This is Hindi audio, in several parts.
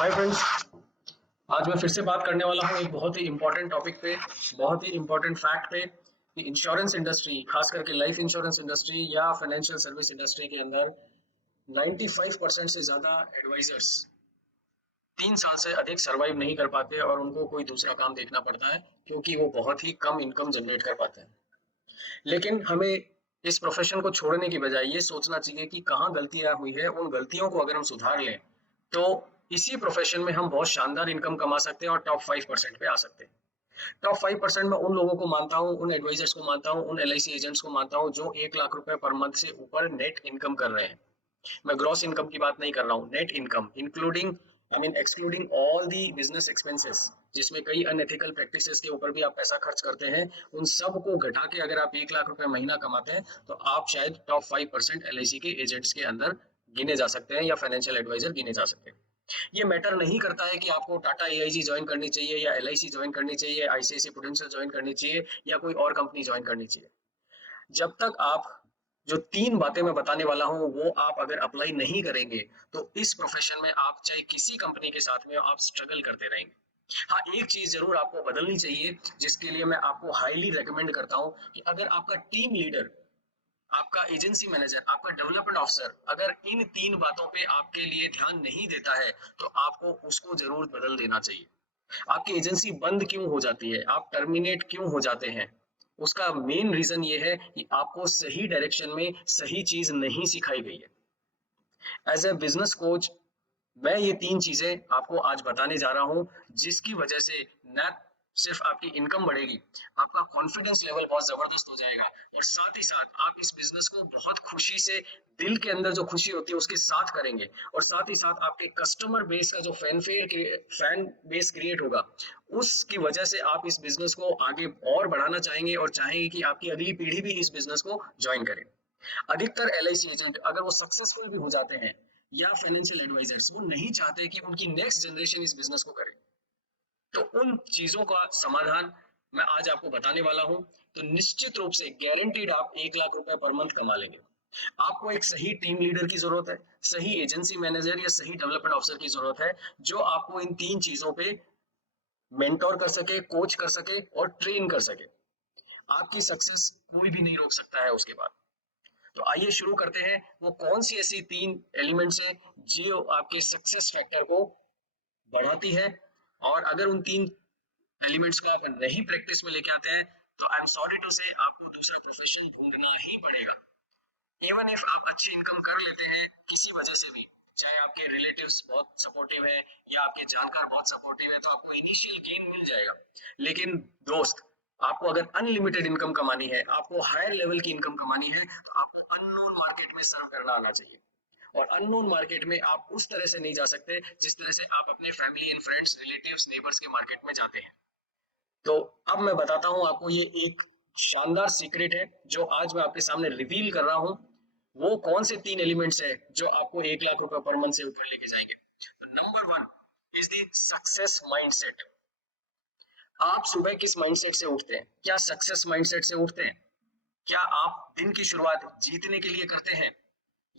हाय फ्रेंड्स, आज मैं फिर से बात करने वाला हूँ एक बहुत ही इंपॉर्टेंट टॉपिक पे, बहुत ही इंपॉर्टेंट फैक्ट पे कि इंश्योरेंस इंडस्ट्री, खास करके लाइफ इंश्योरेंस इंडस्ट्री या फाइनेंशियल सर्विस इंडस्ट्री के अंदर 95% से ज़्यादा एडवाइजर्स 3 साल से अधिक सर्वाइव नहीं कर पाते और उनको कोई दूसरा काम देखना पड़ता है क्योंकि वो बहुत ही कम इनकम जनरेट कर पाते हैं। लेकिन हमें इस प्रोफेशन को छोड़ने की बजाय ये सोचना चाहिए कि कहाँ गलतियाँ हुई है, उन गलतियों को अगर हम सुधार लें तो इसी प्रोफेशन में हम बहुत शानदार इनकम कमा सकते हैं और टॉप 5% पे आ सकते हैं। टॉप 5% में उन लोगों को मानता हूँ, उन एडवाइजर्स को मानता हूँ, उन LIC एजेंट्स को मानता हूँ जो 1 लाख रुपए पर मंथ से ऊपर नेट इनकम कर रहे हैं। मैं ग्रॉस इनकम की बात नहीं कर रहा हूँ, net income including excluding all the business expenses, जिसमें कई अनएथिकल प्रैक्टिसेस के ऊपर भी आप पैसा खर्च करते हैं। उन सब को घटा के अगर आप 1 लाख रुपए महीना कमाते हैं तो आप शायद टॉप 5% LIC के एजेंट्स के अंदर गिने जा सकते हैं या फाइनेंशियल एडवाइजर गिने जा सकते हैं। ये मैटर नहीं करता है कि आपको टाटा AIG ज्वाइन करनी चाहिए या LIC ज्वाइन करनी चाहिए, ICICI प्रूडेंशियल ज्वाइन करनी चाहिए या कोई और कंपनी ज्वाइन करनी चाहिए। जब तक आप जो 3 बातें मैं बताने वाला हूँ वो आप अगर अप्लाई नहीं करेंगे तो इस प्रोफेशन में आप चाहे किसी कंपनी के साथ में हो, आप स्ट्रगल करते रहेंगे। हाँ, एक चीज जरूर आपको बदलनी चाहिए जिसके लिए मैं आपको हाईली रेकमेंड करता हूँ कि अगर आपका टीम लीडर, आपका एजेंसी मैनेजर, आपका डेवलपमेंट ऑफिसर अगर इन 3 बातों पे आपके लिए ध्यान नहीं देता है तो आपको उसको जरूर बदल देना चाहिए। आपकी एजेंसी बंद क्यों हो जाती है, आप टर्मिनेट क्यों हो जाते हैं, उसका मेन रीजन ये है कि आपको सही डायरेक्शन में सही चीज नहीं सिखाई गई है। एज ए बिजनेस कोच मैं ये 3 चीजें आपको आज बताने जा रहा हूँ जिसकी वजह से न सिर्फ आपकी इनकम बढ़ेगी, आपका कॉन्फिडेंस लेवल बहुत जबरदस्त हो जाएगा और साथ ही साथ आप इस बिजनेस को बहुत खुशी से, दिल के अंदर जो खुशी होती है उसके साथ करेंगे और साथ ही साथ आपके कस्टमर बेस का जो फैन बेस क्रिएट होगा उसकी वजह से आप इस बिजनेस को आगे और बढ़ाना चाहेंगे और चाहेंगे कि आपकी अगली पीढ़ी भी इस बिजनेस को ज्वाइन करे। अधिकतर LIC एजेंट अगर वो सक्सेसफुल भी हो जाते हैं या फाइनेंशियल एडवाइजर्स, वो नहीं चाहते कि उनकी नेक्स्ट जनरेशन इस बिजनेस को करे। तो उन चीजों का समाधान मैं आज आपको बताने वाला हूं। तो निश्चित रूप से गारंटीड आप 1 लाख रुपए पर मंथ कमा लेंगे। आपको एक सही टीम लीडर की जरूरत है, सही एजेंसी मैनेजर या सही डेवलपमेंट ऑफिसर की जरूरत है जो आपको इन 3 चीजों पे मेंटोर कर सके, कोच कर सके और ट्रेन कर सके। आपकी सक्सेस कोई भी नहीं रोक सकता है उसके बाद। तो आइए शुरू करते हैं, वो कौन सी ऐसी 3 एलिमेंट्स है जो आपके सक्सेस फैक्टर को बढ़ाती है। और अगर उन 3 एलिमेंट्स का आप नहीं प्रैक्टिस में लेके आते हैं तो आई एम सॉरी टू से आपको दूसरा प्रोफेशन ढूंढना ही पड़ेगा। इवन इफ आप अच्छी इनकम कर लेते हैं किसी वजह से भी, चाहे आपके रिलेटिव्स बहुत सपोर्टिव है या आपके जानकार बहुत सपोर्टिव है, तो आपको इनिशियल गेन मिल जाएगा। लेकिन दोस्त, आपको अगर अनलिमिटेड इनकम कमानी है, आपको हायर लेवल की इनकम कमानी है तो आपको अननोन मार्केट में सर्व करना आना चाहिए। और अननोन मार्केट में आप उस तरह से नहीं जा सकते जिस तरह से आप अपने family and friends, relatives, neighbours के मार्केट में जाते हैं। तो अब मैं बताता हूं आपको, ये एक शानदार सीक्रेट है जो आज मैं आपके सामने रिवील कर रहा हूं। वो कौन से 3 एलिमेंट्स है जो आपको 1 लाख रुपए पर मंथ से ऊपर लेके जाएंगे। तो number 1 is the success mindset. आप सुबह किस माइंडसेट से उठते हैं? क्या सक्सेस माइंडसेट से उठते हैं? क्या आप दिन की शुरुआत जीतने के लिए करते हैं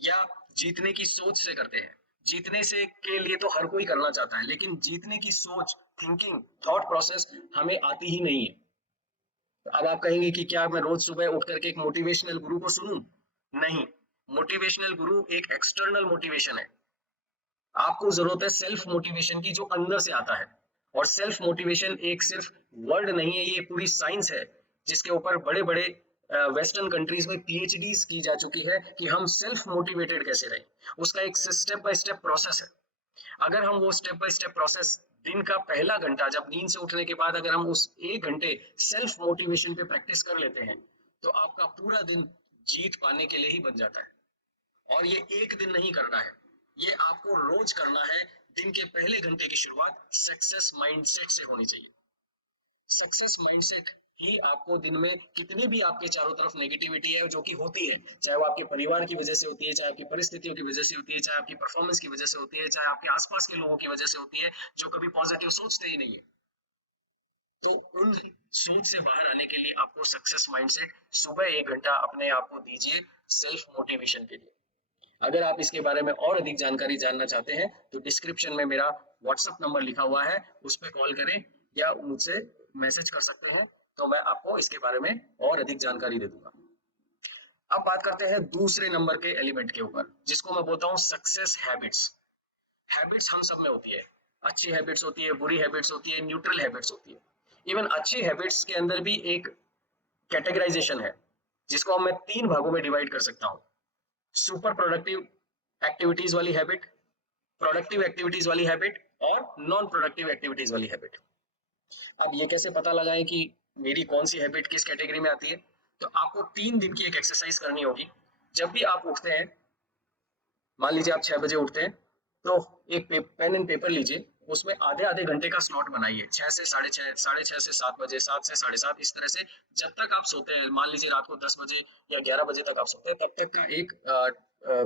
या जीतने की सोच से करते हैं? जीतने से के लिए तो हर कोई करना चाहता है, लेकिन जीतने की सोच, थिंकिंग, थॉट प्रोसेस हमें आती ही नहीं है। अब आप कहेंगे कि क्या मैं रोज सुबह उठ करके एक मोटिवेशनल गुरु को सुनूं? नहीं, मोटिवेशनल गुरु एक एक्सटर्नल मोटिवेशन है। आपको जरूरत है सेल्फ मोटिवेशन की जो अंदर से आता है। और सेल्फ मोटिवेशन एक सिर्फ वर्ड नहीं है, ये पूरी साइंस है जिसके ऊपर बड़े बड़े वेस्टर्न कंट्रीज में PhDs की जा चुकी है कि हम सेल्फ मोटिवेटेड कैसे रहें। उसका एक स्टेप बाय स्टेप प्रोसेस है। अगर हम वो स्टेप बाय स्टेप प्रोसेस दिन का पहला घंटा, जब नींद से उठने के बाद अगर हम उस 1 घंटे सेल्फ मोटिवेशन पे प्रैक्टिस कर लेते हैं तो आपका पूरा दिन जीत पाने के लिए ही बन जाता है। और ये एक दिन नहीं करना है, ये आपको रोज करना है। दिन के पहले घंटे की शुरुआत सक्सेस माइंडसेट से होनी चाहिए। सक्सेस माइंडसेट ही आपको दिन में कितनी भी आपके चारों तरफ नेगेटिविटी है जो कि होती है, चाहे वो आपके परिवार की वजह से होती है, चाहे आपकी परिस्थितियों की वजह से होती है, चाहे आपकी परफॉर्मेंस की वजह से होती है, चाहे आपके आसपास के लोगों की वजह से होती है जो कभी पॉजिटिव सोचते ही नहीं है, तो उन सोच से बाहर आने के लिए आपको सक्सेस माइंडसेट सुबह 1 घंटा अपने आप को दीजिए सेल्फ मोटिवेशन के लिए। अगर आप इसके बारे में और अधिक जानकारी जानना चाहते हैं तो डिस्क्रिप्शन में मेरा व्हाट्सएप नंबर लिखा हुआ है, उस पर कॉल करें या मुझसे मैसेज कर सकते हैं, तो मैं आपको इसके बारे में और अधिक जानकारी दे दूंगा। अब बात करते हैं दूसरे नंबर के एलिमेंट के ऊपर, जिसको मैं बोलता हूँ सक्सेस हैबिट्स। हैबिट्स हम सब में होती है, अच्छी हैबिट्स होती है, बुरी हैबिट्स होती है, न्यूट्रल हैबिट्स होती है। इवन अच्छी हैबिट्स के अंदर भी एक कैटेगराइजेशन है, जिसको मैं 3 भागों में डिवाइड कर सकता हूँ। सुपर प्रोडक्टिव एक्टिविटीज वाली हैबिट, प्रोडक्टिव एक्टिविटीज वाली हैबिट और नॉन प्रोडक्टिव एक्टिविटीज वाली हैबिट। अब ये कैसे पता लगाएं कि मेरी कौन सी हैबिट किस कैटेगरी में आती है? तो आपको 3 दिन की एक एक्सरसाइज करनी होगी। जब भी आप उठते हैं, मान लीजिए आप 6 बजे उठते हैं, तो एक पेन एंड पेपर लीजिए, उसमें आधे आधे घंटे का स्लॉट बनाइए, 6 से 6:30, 6:30 से 7 बजे, 7 से 7:30, इस तरह से जब तक आप सोते हैं। मान लीजिए रात को 10 बजे या 11 बजे तक आप सोते हैं, तब तक का एक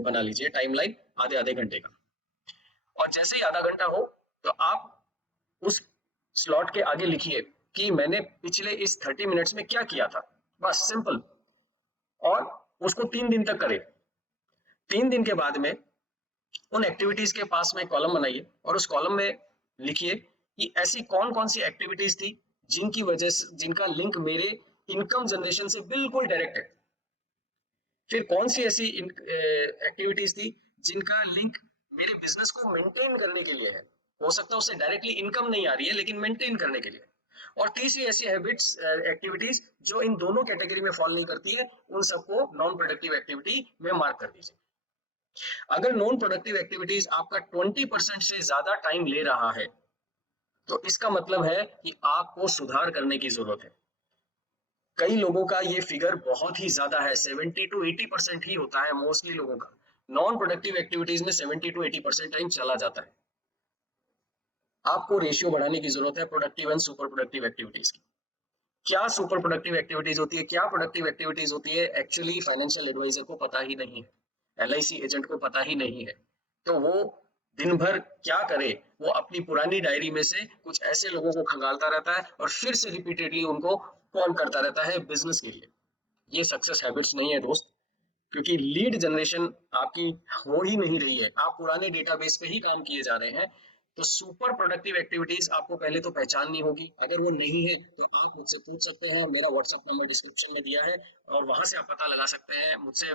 बना लीजिए टाइमलाइन आधे आधे घंटे का। और जैसे ही आधा घंटा हो तो आप उस स्लॉट के आगे लिखिए कि मैंने पिछले इस 30 मिनट्स में क्या किया था, बस सिंपल। और उसको 3 दिन तक करें। 3 दिन के बाद में उन एक्टिविटीज के पास में कॉलम बनाइए और उस कॉलम में लिखिए कि ऐसी कौन कौन सी एक्टिविटीज थी जिनकी वजह से, जिनका लिंक मेरे इनकम जनरेशन से बिल्कुल डायरेक्ट है। फिर कौन सी ऐसी एक्टिविटीज थी जिनका लिंक मेरे बिजनेस को मेंटेन करने के लिए है, हो सकता है उससे डायरेक्टली इनकम नहीं आ रही है लेकिन मेंटेन करने के लिए। और तीसरी ऐसी हैबिट्स एक्टिविटीज जो इन दोनों कैटेगरी में फॉल नहीं करती है, उन सबको नॉन प्रोडक्टिव एक्टिविटी में मार्क कर दीजिए। अगर नॉन प्रोडक्टिव एक्टिविटीज आपका 20% से ज्यादा टाइम ले रहा है, तो इसका मतलब है कि आपको सुधार करने की जरूरत है। कई लोगों का ये फिगर बहुत ही ज्यादा है, 70 to 80% ही होता है मोस्टली लोगों का। नॉन प्रोडक्टिव एक्टिविटीज में 70 to 80% टाइम चला जाता है। आपको रेशियो बढ़ाने की जरूरत है productive and super productive activities की। क्या सुपर प्रोडक्टिव एक्टिविटीज होती है, क्या प्रोडक्टिव एक्टिविटीज होती है, एक्चुअली फाइनेंशियल एडवाइजर को पता ही नहीं है, LIC एजेंट को पता ही नहीं है। तो वो दिन भर क्या करे, वो अपनी पुरानी डायरी में से कुछ ऐसे लोगों को खंगालता रहता है और फिर से रिपीटेडली उनको कॉल करता रहता है बिजनेस के लिए। ये सक्सेस हैबिट्स नहीं है दोस्त, क्योंकि लीड जनरेशन आपकी हो ही नहीं रही है, आप पुराने डेटाबेस पे ही काम किए जा रहे हैं। तो सुपर प्रोडक्टिव एक्टिविटीज आपको पहले तो पहचाननी होगी। अगर वो नहीं है तो आप मुझसे पूछ सकते हैं, मेरा व्हाट्सएप नंबर डिस्क्रिप्शन में दिया है और वहां से आप पता लगा सकते हैं मुझसे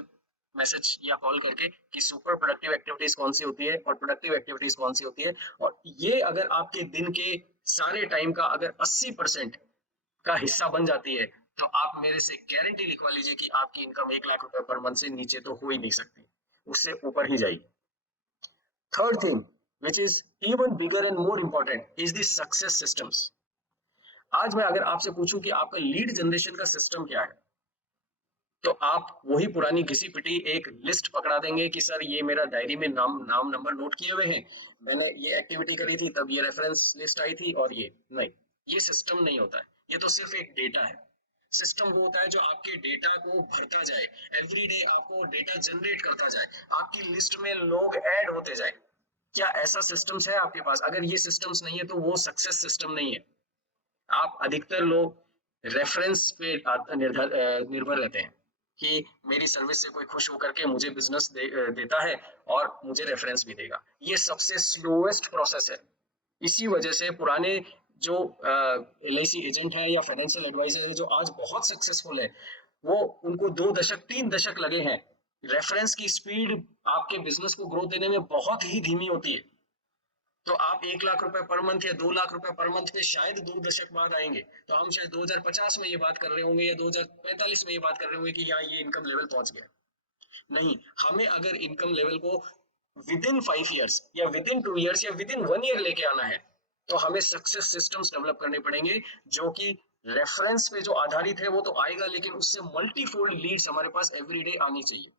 मैसेज या कॉल करके कि सुपर प्रोडक्टिव एक्टिविटीज कौन सी होती है और प्रोडक्टिव एक्टिविटीज कौन सी होती है। और ये अगर आपके दिन के सारे टाइम का अगर 80% का हिस्सा बन जाती है, तो आप मेरे से गारंटी लिखवा लीजिए कि आपकी इनकम 1 लाख रुपए पर मंथ से नीचे तो हो ही नहीं सकती, उससे ऊपर ही जाएगी। Third thing which is even bigger and more important is the success systems। आज मैं अगर आपसे पूछूं कि आपका लीड जनरेशन का सिस्टम क्या है, तो आप वही पुरानी घिसी पिटी एक लिस्ट पकड़ा देंगे कि सर ये मेरा डायरी में नाम नंबर नोट किए हुए हैं, मैंने ये एक्टिविटी करी थी, तब ये रेफरेंस लिस्ट आई थी, और ये नहीं। ये सिस्टम नहीं होता है, ये तो सिर्फ एक डेटा है। सिस्टम वो होता है जो आपके डेटा को भरता जाए, एवरी डे आपको डेटा जनरेट करता जाए, आपकी लिस्ट में लोग ऐड होते जाए। क्या ऐसा सिस्टम्स है आपके पास? अगर ये सिस्टम्स नहीं है तो वो सक्सेस सिस्टम नहीं है। आप अधिकतर लोग रेफरेंस पे निर्भर रहते हैं कि मेरी सर्विस से कोई खुश होकर के मुझे बिजनेस देता है और मुझे रेफरेंस भी देगा। ये सबसे स्लोएस्ट प्रोसेस है। इसी वजह से पुराने जो LIC एजेंट है या फाइनेंशियल एडवाइजर है जो आज बहुत सक्सेसफुल है, वो उनको 2 दशक 3 दशक लगे हैं। रेफरेंस की स्पीड आपके बिजनेस को ग्रोथ देने में बहुत ही धीमी होती है। तो आप 1 लाख रुपए पर मंथ या 2 लाख रुपए पर मंथ पे शायद 2 दशक बाद आएंगे, तो हम शायद 2050 में ये बात कर रहे होंगे या 2045 में ये बात कर रहे होंगे कि यहाँ ये इनकम लेवल पहुंच गया। नहीं, हमें अगर इनकम लेवल को विद इन 5 ईयर्स या विद इन 2 ईयर्स या विद इन 1 ईयर लेके आना है, तो हमें सक्सेस सिस्टम्स डेवलप करने पड़ेंगे, जो कि रेफरेंस पे जो आधारित है वो तो आएगा, लेकिन उससे मल्टीफोल्ड लीड्स हमारे पास एवरीडे आनी चाहिए।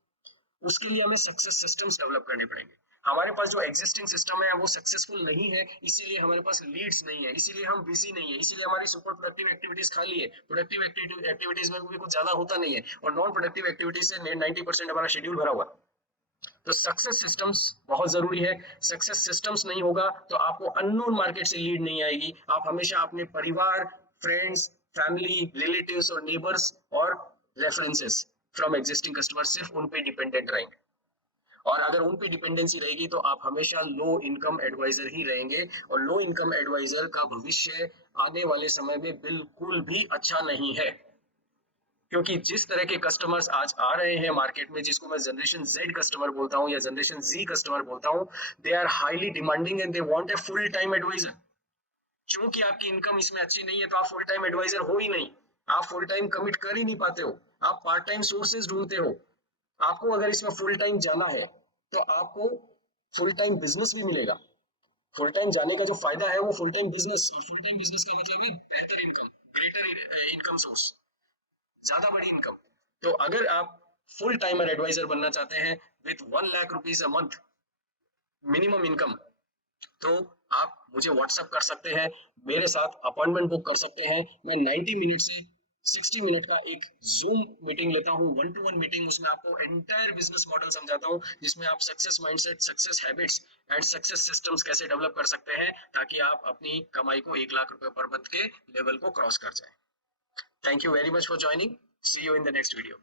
उसके लिए हमें सक्सेस सिस्टम्स डेवलप करने पड़ेंगे। हमारे पास जो एग्जिस्टिंग सिस्टम है वो सक्सेसफुल नहीं है, इसीलिए हमारे पास लीड्स नहीं है, इसीलिए हम बिजी नहीं है, इसीलिए हमारी सुपर प्रोडक्टिव एक्टिविटीज खाली है, प्रोडक्टिव एक्टिविटीज में भी कुछ ज्यादा होता नहीं है, और नॉन प्रोडक्टिव एक्टिविटीज से 90% हमारा शेड्यूल भरा हुआ है। तो सक्सेस सिस्टम्स बहुत जरूरी है। सक्सेस सिस्टम्स नहीं होगा तो आपको अननोन मार्केट से लीड नहीं आएगी। आप हमेशा अपने परिवार, फ्रेंड्स, फैमिली, रिलेटिव्स और नेबर्स और रेफरेंसेस फ्रॉम एग्जिस्टिंग कस्टमर, सिर्फ उन पे डिपेंडेंट रहेंगे। और अगर उन पे डिपेंडेंसी रहेगी तो आप हमेशा लो इनकम एडवाइजर ही रहेंगे, और लो इनकम एडवाइजर का भविष्य आने वाले समय में बिल्कुल भी अच्छा नहीं है। क्योंकि जिस तरह के कस्टमर्स आज आ रहे हैं मार्केट में, जिसको मैं जनरेशन जेड कस्टमर बोलता हूँ या जनरेशन जी कस्टमर बोलता हूँ, they are highly demanding and they want a full time advisor. क्योंकि आपकी इनकम इसमें अच्छी नहीं है तो आप फुल टाइम एडवाइजर हो ही नहीं, आप फुल टाइम कमिट कर ही नहीं पाते हो, आप पार्ट टाइम सोर्सेज ढूंढते हो। आपको अगर इसमें फुल टाइम जाना है तो आपको फुल टाइम बिजनेस भी मिलेगा। फुल टाइम जाने का जो फायदा है वो फुल टाइम बिजनेस, और फुल टाइम बिजनेस का मतलब है बेहतर इनकम, ग्रेटर इनकम सोर्स, ज्यादा बड़ी इनकम। तो अगर आप फुल टाइमर एडवाइजर बनना चाहते हैं with 1 lakh rupees a month minimum income, तो आप मुझे व्हाट्सएप कर सकते हैं, मेरे साथ अपॉइंटमेंट बुक कर सकते हैं। मैं 90 मिनट से 60 मिनट का एक जूम मीटिंग लेता हूँ, 1 to 1 मीटिंग, उसमें आपको एंटायर बिजनेस मॉडल समझाता हूँ, जिसमें आप success mindset, success habits and success systems कैसे डेवलप कर सकते हैं ताकि आप अपनी कमाई को 1 लाख रुपए पर मंथ के लेवल को क्रॉस कर जाए। Thank you very much for joining, see you in the next video.